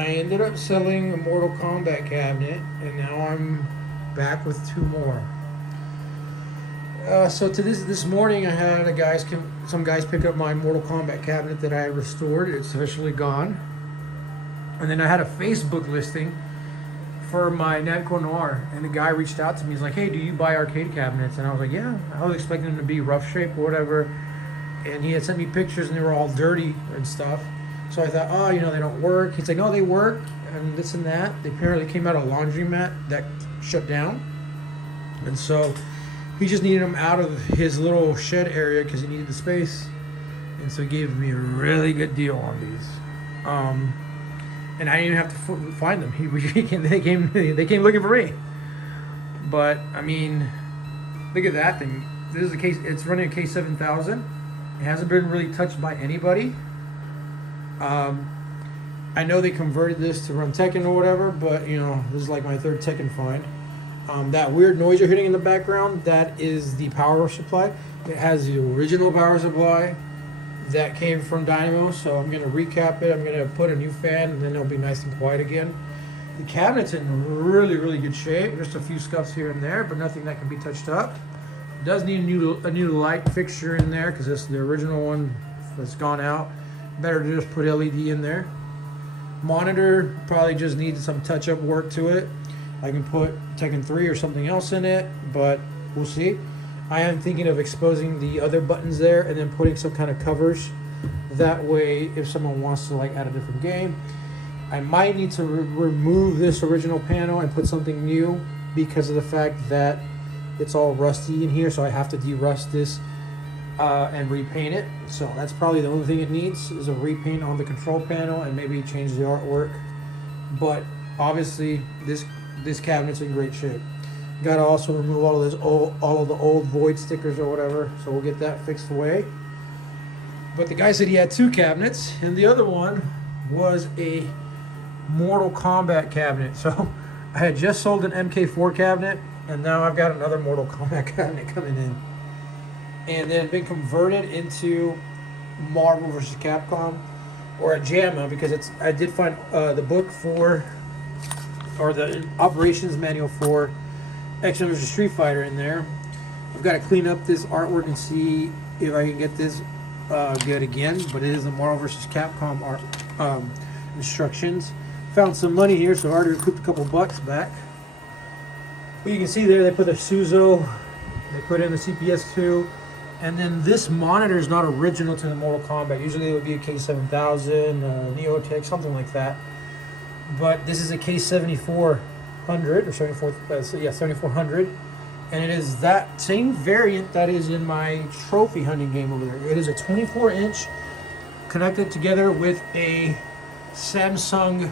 I ended up selling a Mortal Kombat cabinet, and now I'm back with two more. So to this morning, I had some guys pick up my Mortal Kombat cabinet that I restored. It's officially gone. And then I had a Facebook listing for my Namco Noir, and the guy reached out to me. He's like, "Hey, do you buy arcade cabinets?" And I was like, "Yeah." I was expecting them to be rough shape or whatever, and he had sent me pictures, and they were all dirty and stuff. So I thought, oh, they don't work. He's like, "No, they work," and this and that. They apparently came out of a laundromat that shut down, and so he just needed them out of his little shed area because he needed the space, and so he gave me a really good deal on these. And I didn't even have to find them. They came looking for me. But I mean, look at that thing. This is a case. It's running a K7000. It hasn't been really touched by anybody. I know they converted this to run Tekken or whatever, but this is like my third Tekken find. That weird noise you're hearing in the background, that is the power supply. It has the original power supply that came from Dynamo, so I'm going to recap it. I'm going to put a new fan, and then it'll be nice and quiet again. The cabinet's in really, really good shape. Just a few scuffs here and there, but nothing that can be touched up. It does need a new light fixture in there because this the original one that's gone out. Better to just put LED in there. Monitor probably just needs some touch-up work to it. I can put Tekken 3 or something else in it, but we'll see. I am thinking of exposing the other buttons there and then putting some kind of covers. That way, if someone wants to add a different game, I might need to remove this original panel and put something new because of the fact that it's all rusty in here. So I have to de-rust this and repaint it. So that's probably the only thing it needs is a repaint on the control panel and maybe change the artwork. But obviously, this cabinet's in great shape. Got to also remove all of the old void stickers or whatever, so we'll get that fixed away. But the guy said he had two cabinets, and the other one was a Mortal Kombat cabinet. So I had just sold an MK4 cabinet, and now I've got another Mortal Kombat cabinet coming in. And then been converted into Marvel vs. Capcom, or a JAMA, because I did find the book or the operations manual for X-Men vs. Street Fighter in there. I've got to clean up this artwork and see if I can get this good again, but it is the Marvel vs. Capcom art instructions. Found some money here, so I already recouped a couple bucks back. But you can see there they put a Suzo, they put in the CPS2, and then this monitor is not original to the Mortal Kombat. Usually it would be a K7000, Neotech, something like that. But this is a K7400 or 7400, and it is that same variant that is in my trophy hunting game over there. It is a 24-inch connected together with a Samsung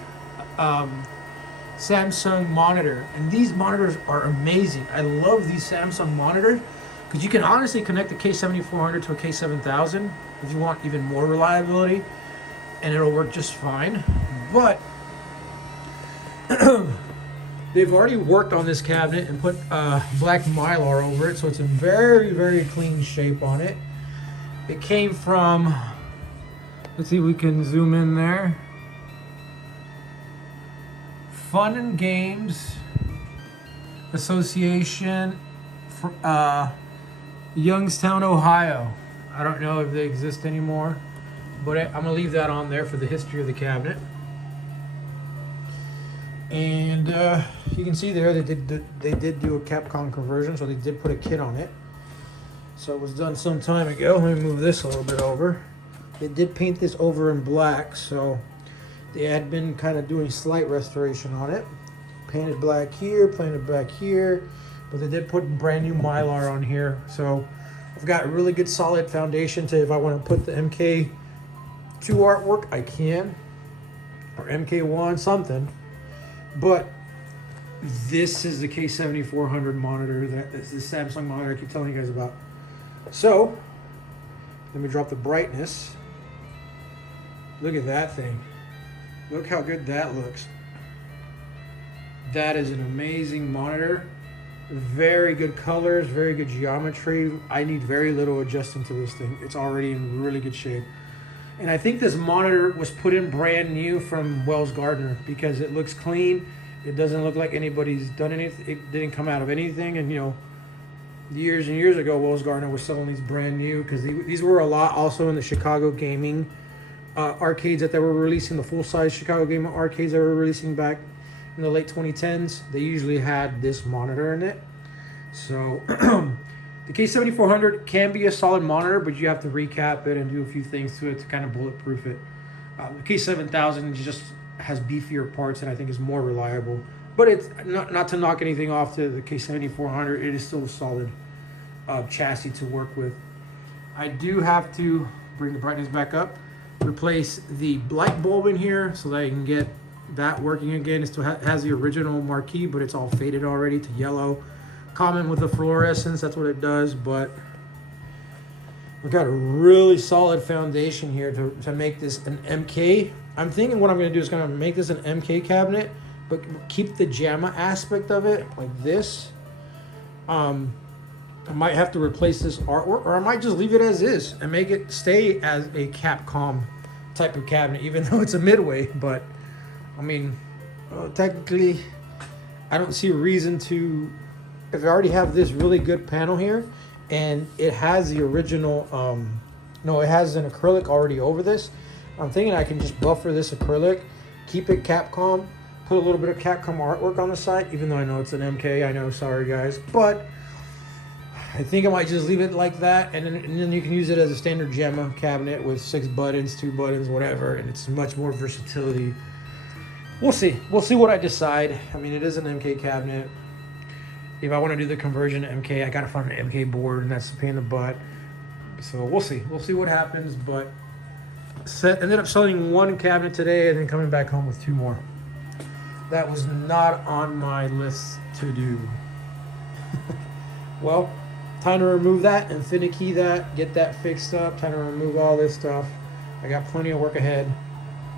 monitor, and these monitors are amazing. I love these Samsung monitors because you can honestly connect the K7400 to a K7000 if you want even more reliability, and it'll work just fine. But they've already worked on this cabinet and put black Mylar over it, so it's in very, very clean shape on it. It came from, let's see if we can zoom in there, Fun and Games Association, Youngstown, Ohio. I don't know if they exist anymore, but I'm going to leave that on there for the history of the cabinet. And you can see there they did do a Capcom conversion, so they did put a kit on it. So it was done some time ago. Let me move this a little bit over. They did paint this over in black, so they had been kind of doing slight restoration on it. Painted black here, painted black here, but they did put brand new Mylar on here. So I've got a really good solid foundation to, if I want to put the MK2 artwork, I can, or MK1, something. But this is the K7400 monitor. That's the Samsung monitor I keep telling you guys about. So, let me drop the brightness. Look at that thing. Look how good that looks. That is an amazing monitor. Very good colors, very good geometry. I need very little adjusting to this thing. It's already in really good shape. And I think this monitor was put in brand new from Wells Gardner because it looks clean. It doesn't look like anybody's done anything. It didn't come out of anything. And, you know, years and years ago, Wells Gardner was selling these brand new because these were a lot also in the Chicago gaming arcades that they were releasing, the full-size Chicago gaming arcades they were releasing back in the late 2010s. They usually had this monitor in it. So the K7400 can be a solid monitor, but you have to recap it and do a few things to it to kind of bulletproof it. The K7000 just has beefier parts and I think is more reliable. But it's not to knock anything off to the K7400. It is still a solid chassis to work with. I do have to bring the brightness back up, replace the light bulb in here so that I can get that working again. It still has the original marquee, but it's all faded already to yellow. Common with the fluorescence, that's what it does, but we've got a really solid foundation here to make this an MK. I'm thinking what I'm going to do is going to make this an MK cabinet, but keep the JAMA aspect of it like this. I might have to replace this artwork, or I might just leave it as is and make it stay as a Capcom type of cabinet, even though it's a Midway. But I mean, technically, I don't see a reason to. If I already have this really good panel here, and it has the original, no, it has an acrylic already over this. I'm thinking I can just buffer this acrylic, keep it Capcom, put a little bit of Capcom artwork on the side, even though I know it's an MK. I know, sorry guys, but I think I might just leave it like that, and then you can use it as a standard JAMA cabinet with 6 buttons, 2 buttons, whatever, and it's much more versatility. We'll see. We'll see what I decide. I mean, it is an MK cabinet. If I want to do the conversion to MK, I gotta find an MK board, and that's a pain in the butt. So we'll see. We'll see what happens. But ended up selling 1 cabinet today, and then coming back home with 2 more. That was not on my list to do. Well, time to remove that and finicky that, get that fixed up. Time to remove all this stuff. I got plenty of work ahead.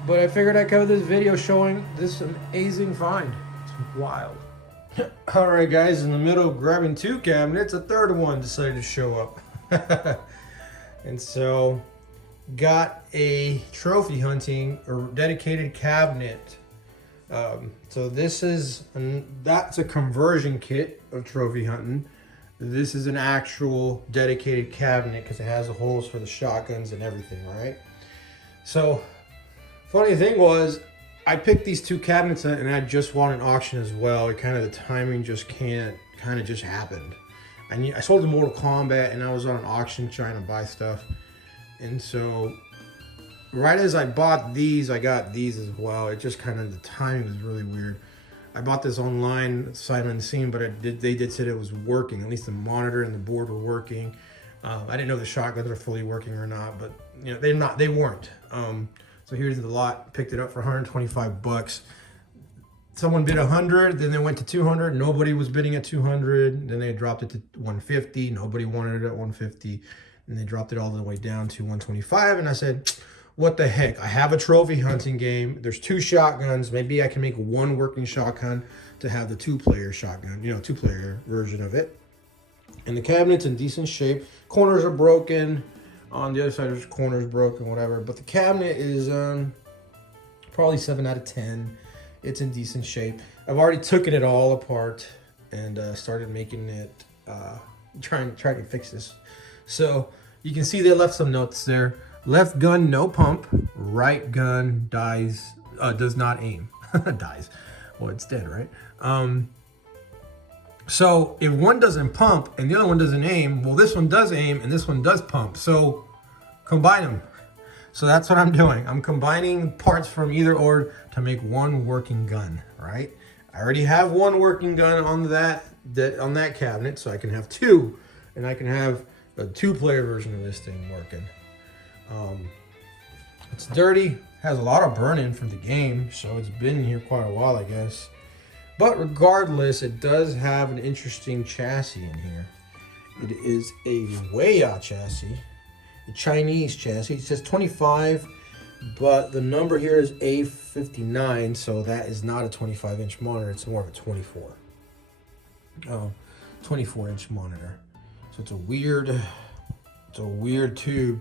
But I figured I'd cover this video showing this amazing find. It's wild. Alright guys, in the middle of grabbing 2 cabinets, a third one decided to show up. And so, got a trophy hunting or dedicated cabinet. So this is, that's a conversion kit of trophy hunting. This is an actual dedicated cabinet because it has the holes for the shotguns and everything, right? So, funny thing was, I picked these 2 cabinets and I just won an auction as well. It kind of, the timing just happened. I sold in Mortal Kombat and I was on an auction trying to buy stuff. And so, right as I bought these, I got these as well. It just kind of, the timing was really weird. I bought this online, sight unseen, but they did say it was working. At least the monitor and the board were working. I didn't know the shotguns were fully working or not, but you know, they weren't. So here's the lot, picked it up for 125 bucks. Someone bid 100, then they went to 200. Nobody was bidding at 200. Then they dropped it to 150. Nobody wanted it at 150. And they dropped it all the way down to 125. And I said, what the heck? I have a trophy hunting game. There's 2 shotguns. Maybe I can make 1 working shotgun to have the 2-player shotgun, 2-player version of it. And the cabinet's in decent shape. Corners are broken. On the other side, there's corners broken, whatever. But the cabinet is probably 7 out of 10. It's in decent shape. I've already taken it all apart and started making it, trying to fix this. So you can see they left some notes there. Left gun, no pump. Right gun does not aim. Dies. Well, it's dead, right? So if one doesn't pump and the other one doesn't aim, well, this one does aim and this one does pump. So combine them. So that's what I'm doing. I'm combining parts from either or to make 1 working gun, right? I already have 1 working gun on that cabinet, so I can have 2, and I can have a 2-player version of this thing working. It's dirty, has a lot of burn-in from the game, so it's been here quite a while, I guess. But regardless, it does have an interesting chassis in here. It is a Weiya chassis, a Chinese chassis. It says 25, but the number here is A59, so that is not a 25-inch monitor. It's more of a 24-inch monitor. So it's a weird tube,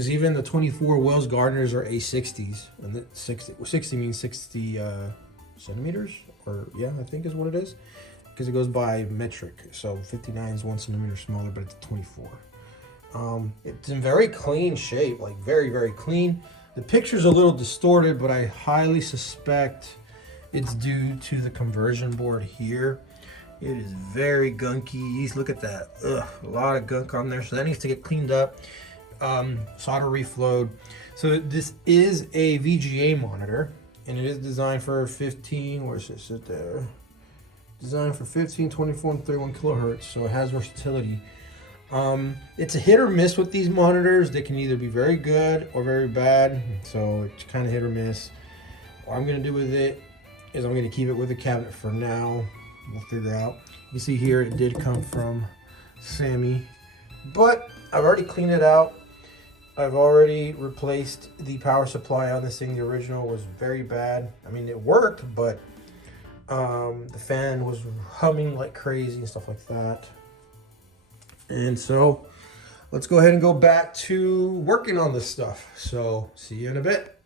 because even the 24 Wells Gardners are A60s, and the 60 means 60 centimeters, or yeah, I think is what it is, because it goes by metric. So 59 is 1 centimeter smaller, but it's 24. It's in very clean shape, like very, very clean. The picture's a little distorted, but I highly suspect it's due to the conversion board here. It is very gunky. Look at that. Ugh, a lot of gunk on there. So that needs to get cleaned up. Solder reflowed. So this is a VGA monitor, and it is designed for 15, where's it sit there? Designed for 15, 24, and 31 kilohertz. So it has versatility. It's a hit or miss with these monitors. They can either be very good or very bad. So it's kind of hit or miss. What I'm gonna do with it is I'm gonna keep it with the cabinet for now. We'll figure out. You see here, it did come from Sammy, but I've already cleaned it out. I've already replaced the power supply on this thing. The original was very bad. I mean, it worked, but the fan was humming like crazy and stuff like that. And so let's go ahead and go back to working on this stuff. So see you in a bit.